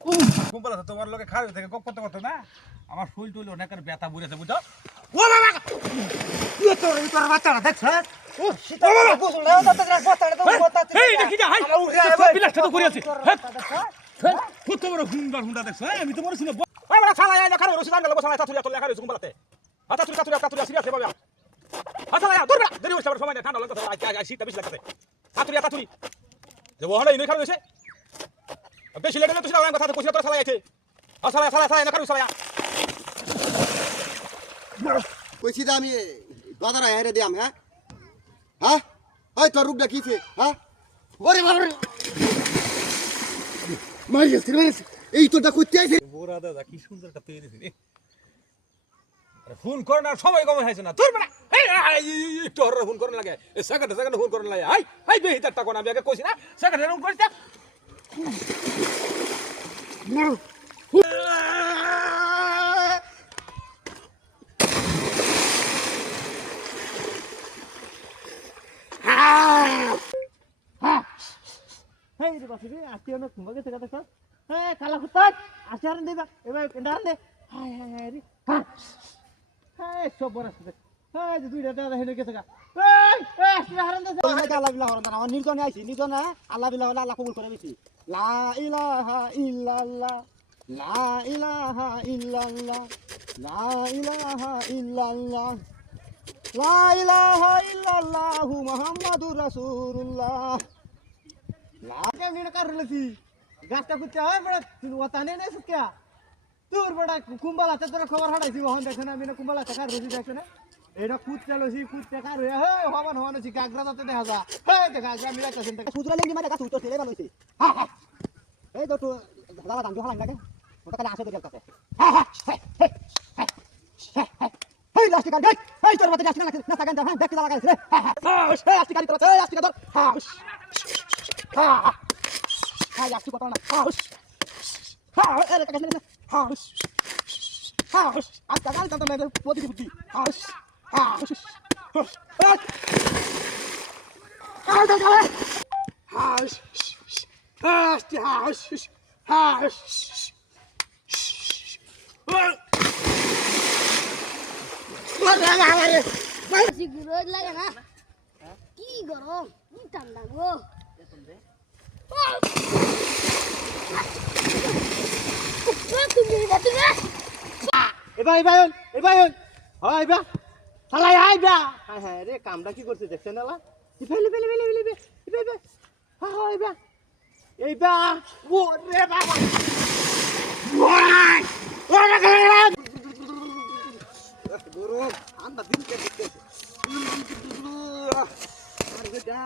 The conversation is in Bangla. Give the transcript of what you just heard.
কুম্বল আছে তোমার লোকে খারাপ থেকে গপ করতে করতে না আমার ফুল টুল অনেক ব্যথা বুড়েছে বুঝছো ও বাবা তোর বাচ্চাটা দেখছ ও বাবা গোসল দাও বাচ্চাটা তো বাচ্চা এই দেখি যা হাই সব বিলাসটা তো করিয়াছে কত বড় হুন্ডা দেখছো আমি তো মরছি না ওই বড় শালা আয় খারাপ রসিদ আনলে বসালা চাতুরিয়া চলে খারাপ কুম্বলাতে চাতুরিয়া সিরিয়াস বাবা শালা দূর দেরি হইছে সময় না ঠান্ডা লাগছে আই শীতটা বেশি লাগছে চাতুরি যে ওহলে ইনে খারাপ হইছে বেশি লেগে তো শালা কথা তো কইছ তোর শালা আছে শালা না খারাপ শালা কইছি দা আমি বাজার আইরে দিয়াম হ্যাঁ হ্যাঁ ওই তোর রূপ দেখিছে হ্যাঁ ওরে বাবা মাইছে এই তোটা কইতে আইছে বোরা দাদা কি সুন্দর একটা তৈরি দিছে ফোন করে না সময় কম হয়েছে না তোর বেটা একটু হরে ফোন করেন লাগে সেকেন্ডে ফোন করেন লাগে হাই বেহি তার টাকা না আমি আগে কইছি না সেকেন্ডে ফোন করিস হেই রে বাসি রে আজকে অনেক সুন্দর গেছে কথা স্যার হ্যাঁ কালা কুত্তার আসে আর দেবা এবার এন্ডার দে হাই হাই হাই রে হ্যাঁ সব বড় আছে হ্যাঁ যে দুইটা টাকা হেনে গেছে গা এই আসলে হারান দে আল্লাহ বিল্লাহ হরন আমার নির্জনে আইছি নির্জনে আল্লাহ বিল্লাহ হলে আল্লাহ কবুল করে বেশি লা ইলাহা ইল্লাল্লাহ লা ইলাহা ইল্লাল্লাহ লা ইলাহা ইল্লাল্লাহ লা ইলাহা ইল্লাল্লাহু মুহাম্মাদুর রাসূলুল্লাহ লাগে মিনে কার রলেছি গাছটা কুত্তা হয় বড় ওতানে না সুকিয়া তোর বড় কুম্বালা তে তোর খবর হাড়াইছি ওহন দেখছ না মিনে কুম্বালা টাকা রসি দেখছ না এটা কুত্তা লসি কুত্তা কার হে হবান হবানছি গাগরা দাতে দেখা যা হে দেখা গাগরা মিলা কাছেন থেকে সুদরা লেঙ্গি মারে গাছ উত্তর ছেলে ভালো হইছে এই তো দাদা দাম জোহালান লাগে ওটা কালে আসে তোর কাছে এই লাস্টিক আর এই তোর মতে লাস্টিক না সাগান দা হ্যাঁ দেখতে লাগাইছ রে এই লাস্টিক আর তোর এই লাস্টিক ধর হ্যাঁ লাস্টিক কথা না এই কাছে না আজ কাল তো মেরে পদি বুদ্ধি রোদ লাগে না কি গরম কি ঠান্ডা গো এবার হয় শালাই আইবা হ্যাঁ হ্যাঁ রে কামটা কি করছে দেখছেন না এইবা ওরে বাবা গরু ঠান্ডা দিন কে দেখতেছে আর বেটা